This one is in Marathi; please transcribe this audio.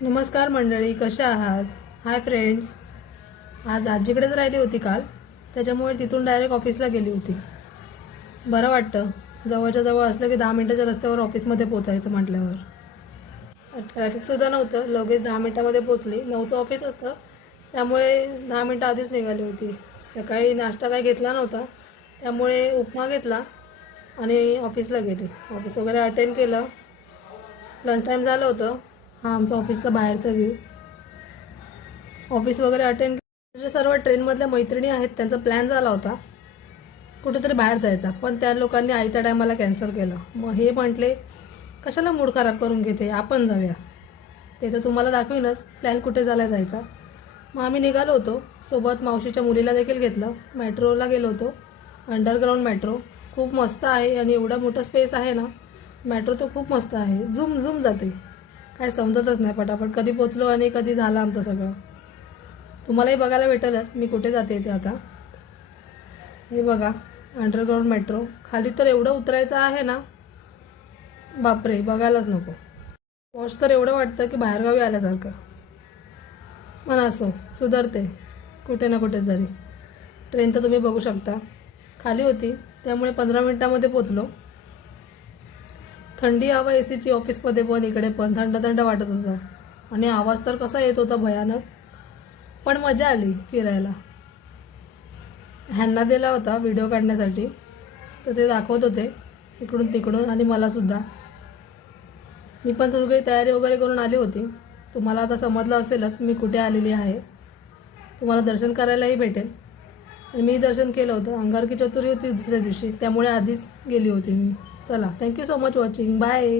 नमस्कार मंडळी, कशा आहात? Hi friends. आज आजीकडेच राहिली होती काल, त्याच्यामुळे तिथून डायरेक्ट ऑफिसला गेली होती. बरं वाटतं जवळच्या जवळ असलं की 10 मिनिटाच्या रस्त्यावर ऑफिसमध्ये पोचायचं म्हटल्यावर. ट्रॅफिकसुद्धा नव्हतं, लगेच 10 मिनिटामध्ये पोचली. 9चं ऑफिस असतं, त्यामुळे 10 मिनिटं आधीच निघाली होती. सकाळी नाश्ता काय घेतला नव्हता, त्यामुळे उपमा घेतला आणि ऑफिसला गेली. ऑफिस वगैरे अटेंड केलं. लंच टाईम झालं होतं. हा आमचा ऑफिसचा बाहेरचा व्ह्यू. ऑफिस वगैरे अटेंड केलं. सर्व ट्रेनमधल्या मैत्रिणी आहेत, त्यांचा प्लॅन झाला होता कुठेतरी बाहेर जायचा, पण त्या लोकांनी आयत्या टायमाला कॅन्सल केलं. मग हे म्हटले कशाला मूड खराब करून घेते, आपण जाऊया. ते तर तुम्हाला दाखवीनच प्लॅन कुठे झाला जायचा. मग आम्ही निघालो होतो. सोबत मावशीच्या मुलीला देखील घेतलं. मेट्रोला गेलो होतो. अंडरग्राऊंड मेट्रो खूप मस्त आहे आणि एवढा मोठा स्पेस आहे ना. मेट्रो तर खूप मस्त आहे, झूम झूम जाते, काय समजतच नाही पटापट कधी पोचलो आणि कधी झालं आमचं सगळं. तुम्हालाही बघायला भेटेलच मी कुठे जाते ते. आता हे बघा अंडरग्राऊंड मेट्रो. खाली तर एवढं उतरायचं आहे ना, बापरे, बघायलाच नको. पॉश तर एवढं वाटतं की बाहेरगावी आल्यासारखं. पण असो, सुधारते कुठे ना कुठे तरी. ट्रेन तर तुम्ही बघू शकता खाली होती, त्यामुळे 15 मिनिटामध्ये पोचलो. थंडी हवा एसीची ऑफिसमध्ये, पण इकडे पण थंड थंड वाटत होतं आणि आवाज तर कसा येत होता भयानक. पण मजा आली फिरायला. ह्यांना दिला होता व्हिडिओ काढण्यासाठी, तर ते दाखवत होते इकडून तिकडून आणि मलासुद्धा. मी पण सगळी तयारी वगैरे करून आली होती. तुम्हाला आता समजलं असेलच मी कुठे आलेली आहे. तुम्हाला दर्शन करायलाही भेटेल. आणि मी दर्शन केलं होतं. अंगारकी चतुर्थी होती दुसऱ्या दिवशी, त्यामुळे आधीच गेली होती मी. चला, thank you so much watching. Bye.